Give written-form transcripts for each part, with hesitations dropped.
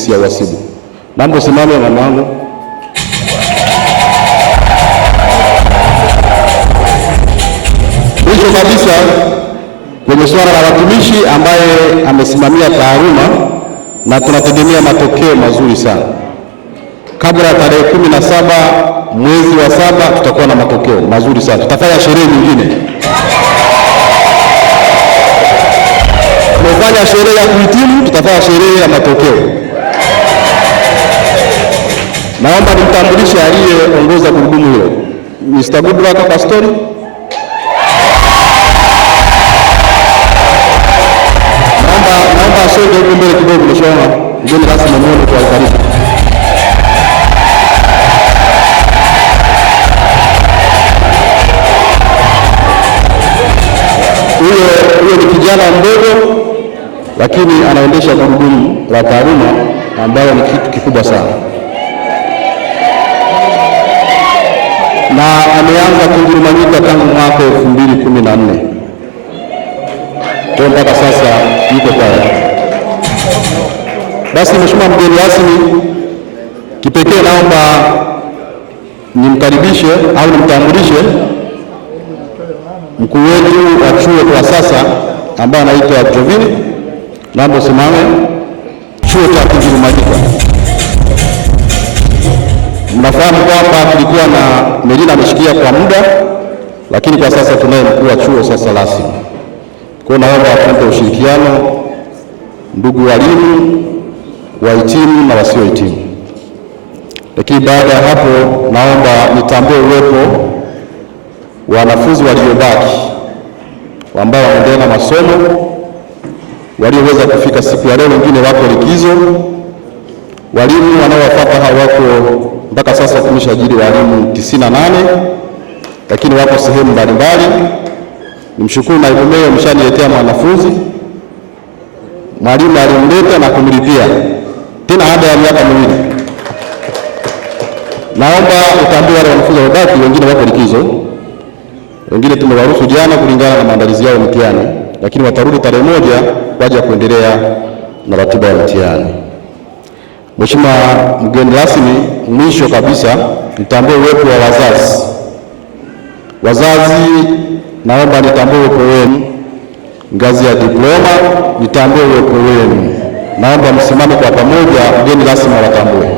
ofisi ya uhasibu. Naomba simame mamangu. Mwisho kabisa, kwenye swala la watumishi ambaye amesimamia taaluma na tunategemea matokeo mazuri sana. Kabla ya tarehe 17 mwezi wa 7 tutakuwa na matokeo mazuri sana. Tutafanya sherehe nyingine. Tumefanya sherehe ya kuhitimu, tutafanya sherehe ya matokeo. Naomba nimtambulishe aliyeongoza gurudumu hilo. Mr. Goodluck Pastori. Naomba asogee huko mbele kidogo, mheshimiwa mgeni rasmi muone kwa karibu. Huyo ni kijana mdogo lakini anaendesha gurudumu la taaluma ambayo ni kitu kikubwa sana. Na ameanza kungurumanyika tangu mwaka 2014. Kwa mpaka sasa yuko pale. Basi mheshimiwa mgeni rasmi, kipekee naomba nimkaribishe au nimtambulishe mkuu wetu wa chuo kwa sasa ambaye anaitwa Jovini. Naomba usimame. Chuo cha Kungurumanyika. Mnafahamu kwamba tulikuwa na Melina ameshikia kwa muda, lakini kwa sasa tunaye mkuu wa chuo sasa rasmi. Kwa naomba tupe ushirikiano ndugu walimu, wahitimu na wasiohitimu. Lakini baada ya hapo, naomba nitambue uwepo wa wanafunzi waliobaki ambao wanaendelea na masomo, walioweza kufika siku ya leo, wengine wako likizo. Walimu wanaowafuata hawako mpaka sasa, tumeshajiri walimu 98, lakini wako sehemu mbalimbali. Nimshukuru naibu meya, ameshaniletea mwanafunzi. Mwalimu alimleta na kumlipia tena ada ya miaka 2. Naomba utambue wale wanafunzi wabaki, wengine wako likizo, wengine tumewaruhusu jana kulingana na maandalizi yao mtihani, lakini watarudi tarehe 1 waje kuendelea na ratiba ya mtihani. Mheshimiwa mgeni rasmi, mwisho kabisa nitambue uwepo wa wazazi. Wazazi, naomba nitambue uwepo wenu. Ngazi ya diploma, nitambue uwepo wenu. Naomba msimame kwa pamoja, mgeni rasmi watambue.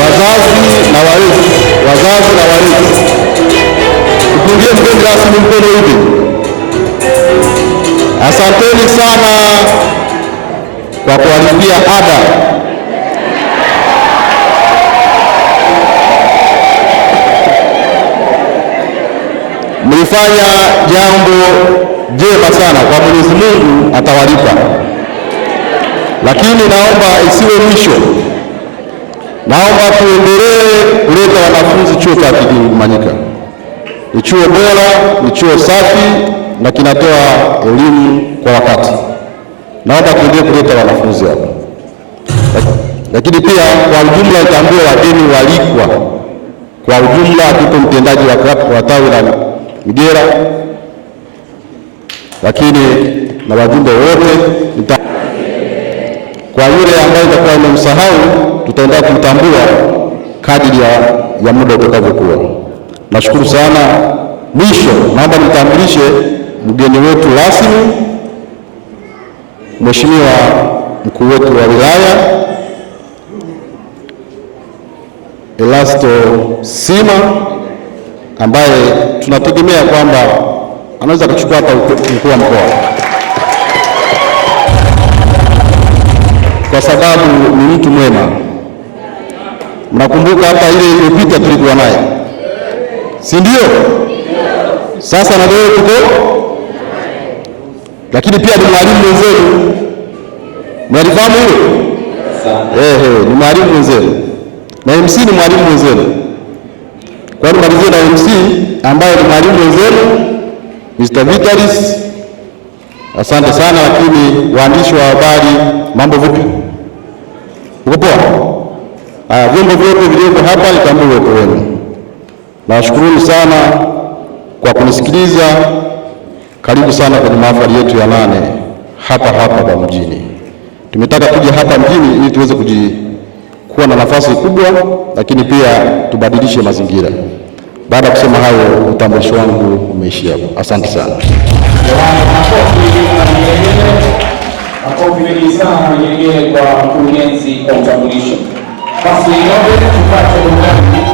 Wazazi na walezi, wazazi na walezi. Tupungie mgeni rasmi mkono hivi. Asanteni sana kwa kuwalipia ada. Mlifanya jambo jema sana, kwa Mwenyezi Mungu atawalipa. Lakini naomba isiwe mwisho. Naomba tuendelee kuleta wanafunzi chuo cha Kungurumanyika. Ni chuo bora, ni chuo safi na kinatoa elimu kwa wakati. Naomba tuendelee kuleta wanafunzi hapa. Lakini pia kwa ujumla nitambue wageni walikwa. Kwa ujumla tuko mtendaji wa tawi la Migera, lakini na wajumbe wote. Kwa yule ambaye nitakuwa nimemsahau, tutaendelea kumtambua kadiri ya muda utakavyokuwa. Nashukuru sana. Mwisho naomba nitambulishe mgeni wetu rasmi, Mheshimiwa mkuu wetu wa wilaya Elasto Sima, ambaye tunategemea kwamba anaweza kuchukua hata mkuu wa mkoa, kwa sababu ni mtu mwema. Mnakumbuka hata ile iliyopita tulikuwa naye, si ndio? Sasa na leo tuko, lakini pia ni mwalimu mwenzenu. Mnalifahamu hilo? Ni mwalimu mwenzenu na MC ni mwalimu mwenzenu. Kwa hiyo malizie na MC ambaye ni mwalimu mwenzenu, Mr. Vitalis. Asante sana. Lakini waandishi wa habari, mambo vipi? Uko poa? Vyombo vyote vilivyoko hapa nitambue uwepo wenu. Nawashukuruni sana kwa kunisikiliza. Karibu sana kwenye mahafali yetu ya 8 hapa hapa mjini. tumetaka kuja hapa mjini ili tuweze kuwa na nafasi kubwa, lakini pia tubadilishe mazingira. Baada ya kusema hayo, utambulisho wangu umeishia hapo. Asante sana. Makofi mengi sana Nyegere kwa mkurugenzi kwa utambulisho. Basi yote tupate burudani.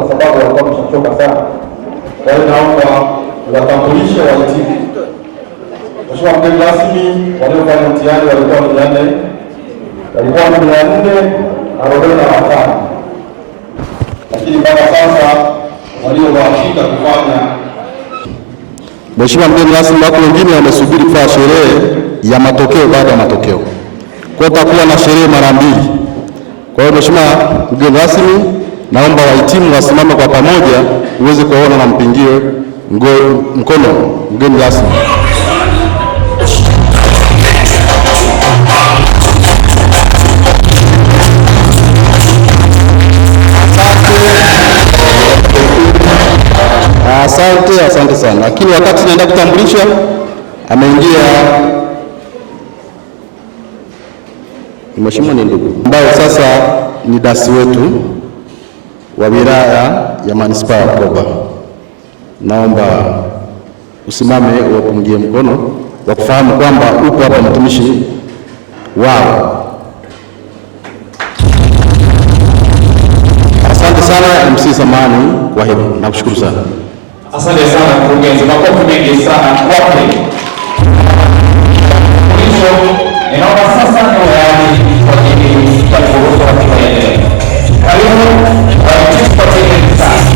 kwa sababu walikuwa wameshachoka sana. Kwa hiyo naomba watambulishe wahitimu. Mheshimiwa mgeni rasmi, waliofanya mtihani walikuwa 445, lakini mpaka sasa waliobahatika kufanya. Mheshimiwa mgeni rasmi, wako wengine wamesubiri kwa sherehe ya matokeo baada ya matokeo. Kwa hiyo tutakuwa na sherehe mara mbili. Kwa hiyo Mheshimiwa mgeni rasmi, naomba wahitimu wasimame kwa pamoja uweze kuona na mpingie mkono mgeni rasmi. Asante sana. Lakini wakati naenda kutambulisha, ameingia mheshimiwa ni ndugu ambaye sasa ni dasi wetu wa wilaya ya manispaa ya Bukoba. Naomba usimame uwapungie mkono wa kufahamu kwamba upo hapa mtumishi wao. Asante sana MC Samani kwa hilo. Nakushukuru sana. Asante sana mkurugenzi, makofi mengi sana kwake. Mwisho ninaomba sasa niwaani kwa ajili ya kuruhusu wa kiendelea. Karibu waitishi kwa kiendelea sana.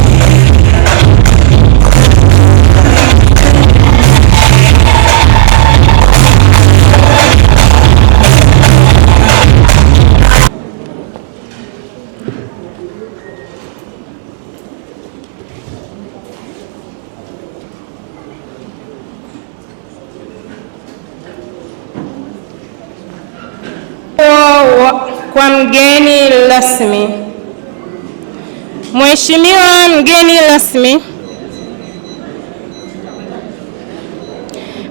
Kwa mgeni rasmi. Mheshimiwa mgeni rasmi,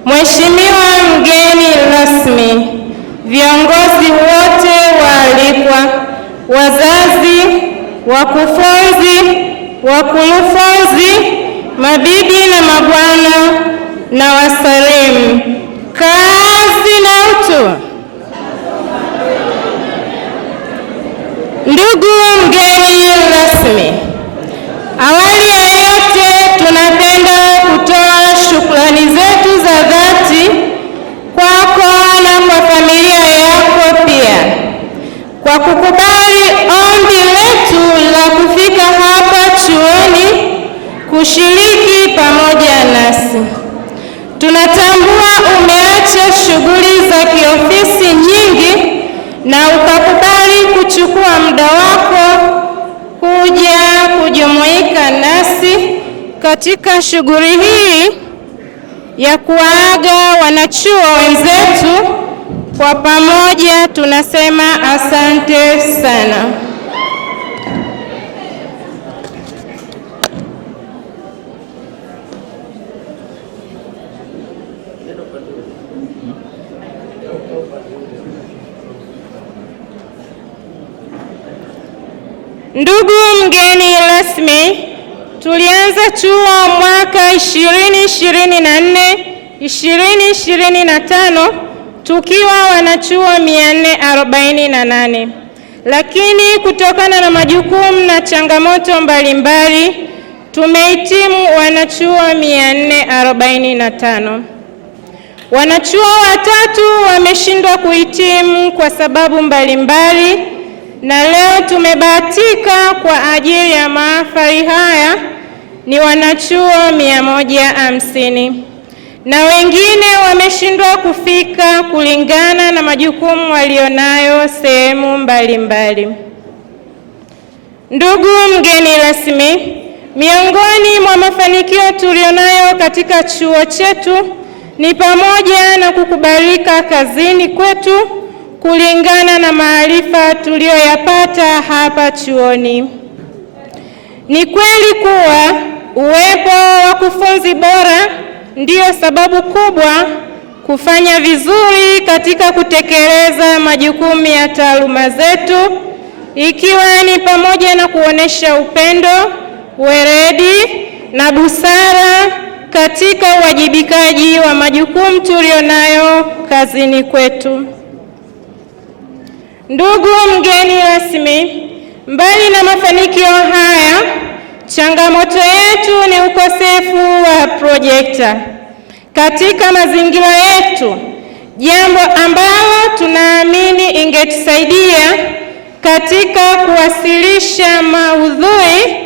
Mheshimiwa mgeni rasmi, viongozi wote waalikwa, wazazi, wakufunzi, wakulufunzi, mabibi na mabwana na wasalimu, kazi na utu. Ndugu mgeni rasmi, awali ya yote tunapenda kutoa shukrani zetu za dhati kwako na kwa familia yako pia kwa kukubali ombi letu la kufika hapa chuoni kushiriki pamoja nasi. Tunatambua umeacha shughuli za kiofisi nyingi na ukakubali kuchukua muda wako kuja kujumuika nasi katika shughuli hii ya kuaga wanachuo wenzetu. Kwa pamoja tunasema asante sana. Ndugu mgeni rasmi, tulianza chuo mwaka 2024-2025 tukiwa wanachuo 448, lakini kutokana na majukumu na changamoto mbalimbali tumehitimu wanachuo 445. Wanachuo watatu wameshindwa kuhitimu kwa sababu mbalimbali, na leo tumebahatika kwa ajili ya mahafali haya ni wanachuo 150, na wengine wameshindwa kufika kulingana na majukumu walionayo sehemu mbalimbali. Ndugu mgeni rasmi, miongoni mwa mafanikio tulionayo katika chuo chetu ni pamoja na kukubalika kazini kwetu kulingana na maarifa tuliyoyapata hapa chuoni. Ni kweli kuwa uwepo wa wakufunzi bora ndiyo sababu kubwa kufanya vizuri katika kutekeleza majukumu ya taaluma zetu, ikiwa ni pamoja na kuonesha upendo, weledi na busara katika uwajibikaji wa majukumu tulionayo kazini kwetu. Ndugu mgeni rasmi, mbali na mafanikio haya, changamoto yetu ni ukosefu wa projekta katika mazingira yetu, jambo ambalo tunaamini ingetusaidia katika kuwasilisha maudhui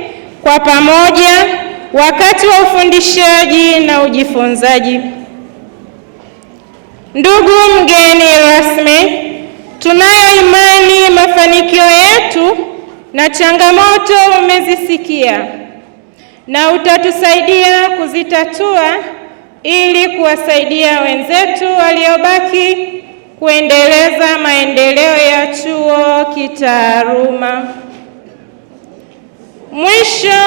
kwa pamoja wakati wa ufundishaji na ujifunzaji. Ndugu mgeni rasmi, tunayo imani mafanikio yetu na changamoto umezisikia na utatusaidia kuzitatua ili kuwasaidia wenzetu waliobaki kuendeleza maendeleo ya chuo kitaaluma. Mwisho